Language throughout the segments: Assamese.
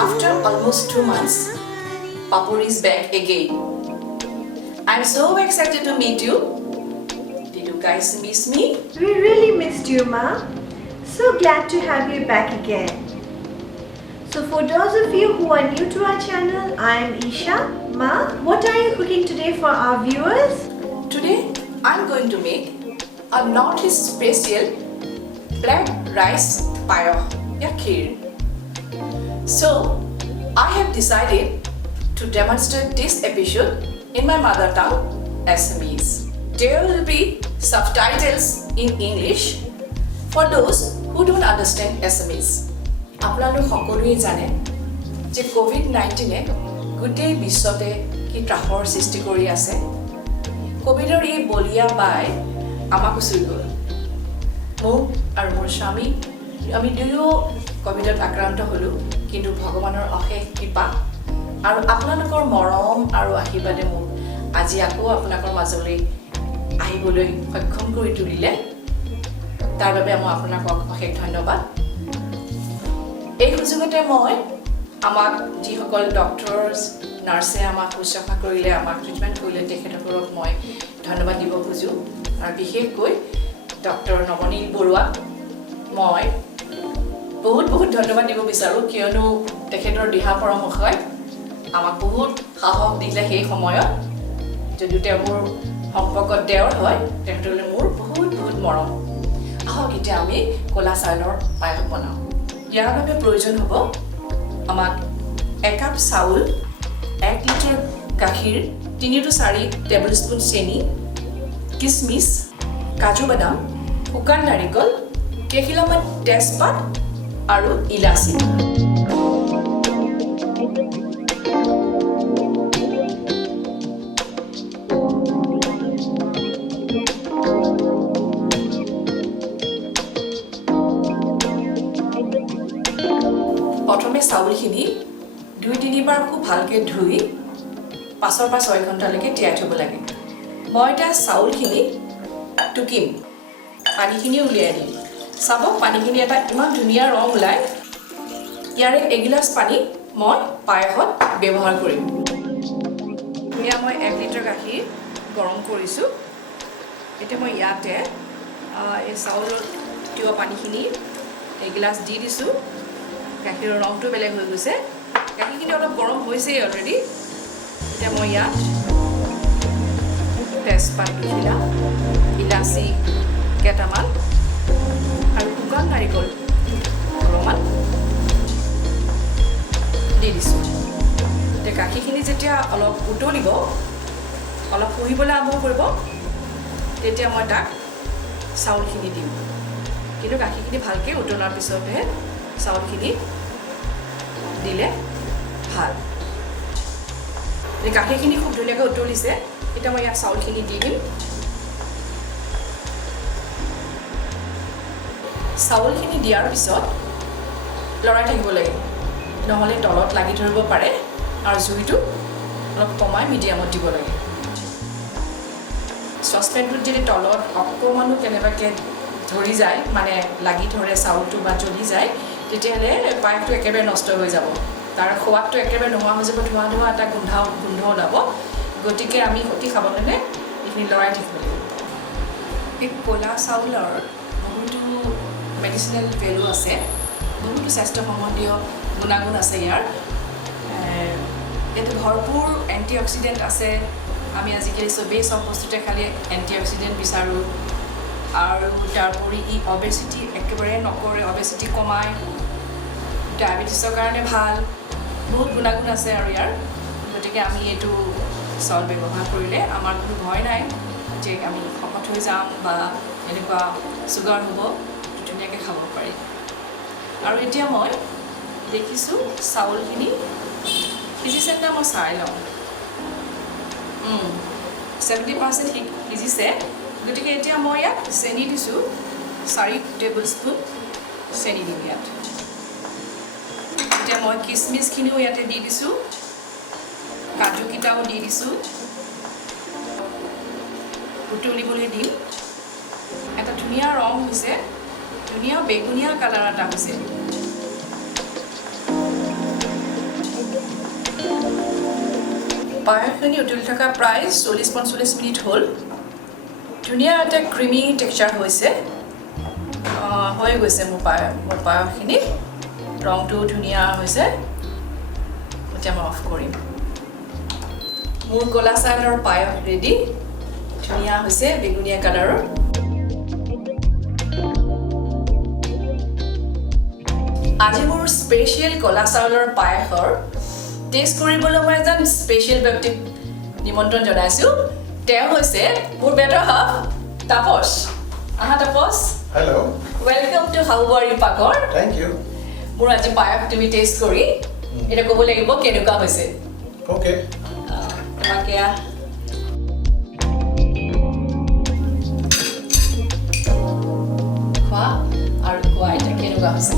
After almost 2 months, Papori is back again. I'm so excited to meet you. Did you guys miss me? We really missed you, Ma. So glad to have you back again. So for those of you who are new to our channel, I'm Isha. Ma, what are you cooking today for our viewers? Today, I'm going to make a Northeast special black rice payo, ya kheer. So, I have decided to demonstrate this episode in my mother tongue, Assamese. There will be subtitles in English for those who don't understand Assamese. আপোনালোক সকলোৱে জানে যে COVID-19 গোটেই বিশ্বতে কি ত্ৰাসৰ সৃষ্টি কৰি আছে। কোভিডৰ এই বলিয়া বাই আমাকো চুই গ'ল। মোক আৰু মোৰ স্বামী আমি দুয়ো কোভিডত আক্ৰান্ত হ'লো, কিন্তু ভগৱানৰ অশেষ কৃপা আৰু আপোনালোকৰ মৰম আৰু আশীৰ্বাদে মোক আজি আকৌ আপোনালোকৰ মাজলৈ আহিবলৈ সক্ষম কৰি তুলিলে। তাৰ বাবে মই আপোনালোকক অশেষ ধন্যবাদ। এই সুযোগতে মই আমাক যিসকল ডক্টৰছ নাৰ্ছে আমাক শুশ্ৰূষা কৰিলে, আমাক ট্ৰিটমেণ্ট কৰিলে, তেখেতসকলক মই ধন্যবাদ দিব খোজোঁ। আৰু বিশেষকৈ ডক্টৰ নৱনীল বৰুৱাক মই বহুত ধন্যবাদ দিব বিচাৰোঁ, কিয়নো তেখেতৰ দিহা পৰামৰ্শই আমাক বহুত সাহস দিলে সেই সময়ত। যদিও তেওঁ মোৰ সম্পৰ্কত দেওৰ হয়, তেখেতসকলে মোৰ বহুত মৰম। আহক এতিয়া আমি ক'লা চাউলৰ পায়স বনাওঁ। ইয়াৰ বাবে প্ৰয়োজন হ'ব আমাক 1 কাপ চাউল, 1 লিটাৰ গাখীৰ, 3 to 4 টেবুলস্পুন চেনি, কিচমিচ, কাজু বাদাম, শুকান নাৰিকল, কেইখিলামান তেজপাত আৰু ইলাচি। প্ৰথমে চাউলখিনি 2-3 বাৰ খুব ভালকৈ ধুই 5 পৰা 6 ঘণ্টালৈকে তিয়াই থ'ব লাগে। মই এতিয়া চাউলখিনি টুকিম, পানীখিনি উলিয়াই দিম। চাব পানীখিনি এটা ইমান ধুনীয়া ৰং ওলায়। ইয়াৰে এগিলাচ পানী মই পায়সত ব্যৱহাৰ কৰিম। এয়া মই 1 লিটাৰ গাখীৰ গৰম কৰিছোঁ। এতিয়া মই ইয়াতে এই চাউলৰ তিৱা পানীখিনি এগিলাচ দি দিছোঁ। গাখীৰৰ ৰংটো বেলেগ হৈ গৈছে। গাখীৰখিনি অলপ গৰম হৈছেই অলৰেডি। এতিয়া মই ইয়াত তেজপাত 2খিলা, ইলাচি কেইটামান আৰু শুকান নাৰিকল অলপমান দি দিছোঁ। এতিয়া গাখীৰখিনি যেতিয়া অলপ উতলিব, অলপ শুহিবলৈ আৰম্ভ কৰিব, তেতিয়া মই তাক চাউলখিনি দিম। কিন্তু গাখীৰখিনি ভালকৈ উতলাৰ পিছতহে চাউলখিনি দিলে ভাল। গাখীৰখিনি খুব ধুনীয়াকৈ উতলিছে। এতিয়া মই ইয়াত চাউলখিনি দি দিম। চাউলখিনি দিয়াৰ পিছত লৰাই থাকিব লাগে, নহ'লে তলত লাগি ধৰিব পাৰে, আৰু জুইটো অলপ কমাই মিডিয়ামত দিব লাগে। চচপেনটোত যদি তলত অকণমানো কেনেবাকৈ ধৰি যায়, মানে লাগি ধৰে চাউলটো বা জ্বলি যায়, তেতিয়াহ'লে পায়সটো একেবাৰে নষ্ট হৈ যাব। তাৰ সোৱাদটো একেবাৰে নোহোৱা হৈ যাব, ধোঁৱা এটা গোন্ধ ওলাব। গতিকে আমি অতি সাৱধানে এইখিনি লৰাই থাকিব লাগিব। এই ক'লা চাউলৰ বহুতো মেডিচিনেল ভেলু আছে, বহুতো স্বাস্থ্য সম্বন্ধীয় গুণাগুণ আছে ইয়াৰ। ইয়াতে ভৰপূৰ এণ্টি অক্সিডেণ্ট আছে। আমি আজিকালি চবেই চব বস্তুতে খালি এণ্টি অক্সিডেণ্ট বিচাৰোঁ। আৰু তাৰোপৰি ই অবেচিটি একেবাৰে নকৰে, অবেচিটি কমায়, ডায়েবেটিছৰ কাৰণে ভাল, বহুত গুণাগুণ আছে আৰু ইয়াৰ। গতিকে আমি এইটো চাউল ব্যৱহাৰ কৰিলে আমাৰ কোনো ভয় নাই যে আমি শকত হৈ যাম বা এনেকুৱা চুগাৰ হ'ব, ধুনীয়াকৈ খাব পাৰি। আৰু এতিয়া মই দেখিছোঁ চাউলখিনি সিজিছে নে মই চাই লওঁ। 70% সিজিছে। গতিকে এতিয়া মই ইয়াত চেনি দিছোঁ, 4 টেবুলস্পুন চেনি দিম ইয়াত। এতিয়া মই কিচমিচখিনিও ইয়াতে দি দিছোঁ, কাজুকেইটাও দি দিছোঁ, উতলিবলৈ দিম। এটা ধুনীয়া ৰং হৈছে, ধুনীয়া বেগুনীয়া কালাৰ এটা হৈছে। পায়সখিনি উতলি থকা প্ৰায় 40-45 মিনিট হ'ল ধুনীয়া এটা ক্ৰিমি টেক্সচাৰ হৈছে হৈ গৈছে মোৰ পায়সখিনি ৰংটো ধুনীয়া হৈছে এতিয়া মই অফ কৰিম মোৰ কলা চাউলৰ পায়স ৰেডি ধুনীয়া হৈছে বেগুনীয়া কালাৰৰ আজি মোৰ স্পেচিয়েল কলা চাউলৰ পায়সৰ টেষ্ট কৰিবলৈ মই এজন স্পেচিয়েল ব্যক্তিক নিমন্ত্ৰণ জনাইছোঁ তেওঁ হৈছে মোৰ বেটাৰ হাফ তাপস আহা Tapas Hello. Welcome to Xaahu-Buwari পাকৰ Thank you. মোৰ আজি পায়স তুমি টেষ্ট কৰি এটা ক'ব লাগিব কেনেকুৱা হৈছে Okay. তোমাকে খোৱা আৰু খোৱা এটা কেনেকুৱা হৈছে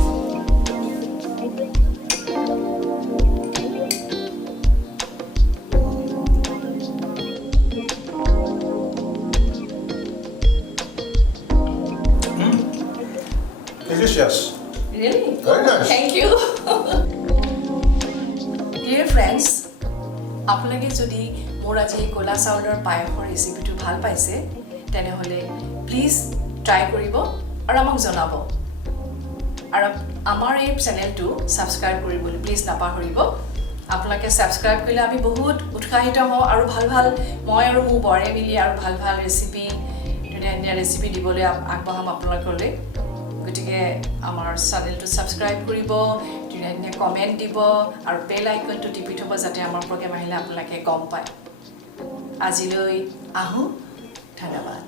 Delicious. Really? Very nice. Thank you. Dear friends, আপোনালোকে যদি মোৰ আজি এই কলা চাউলৰ পায়সৰ ৰেচিপিটো ভাল পাইছে তেনেহ'লে প্লিজ ট্ৰাই কৰিব আৰু আমাক জনাব আৰু আমাৰ এই চেনেলটো ছাবস্ক্ৰাইব কৰিবলৈ প্লিজ নাপাহৰিব আপোনালোকে ছাবস্ক্ৰাইব কৰিলে আমি বহুত উৎসাহিত হওঁ আৰু ভাল মই আৰু মোৰ বৰে মিলি আৰু ভাল ৰেচিপি ধুনীয়া ৰেচিপি দিবলৈ আগবঢ়াম আপোনালোকলৈ গতিকে আমাৰ চেনেলটো ছাবস্ক্ৰাইব কৰিব ধুনীয়া কমেণ্ট দিব আৰু বেল আইকনটো টিপি থ'ব যাতে আমাৰ প্ৰগ্ৰেম আহিলে আপোনালোকে গম পায় আজিলৈ আহোঁ ধন্যবাদ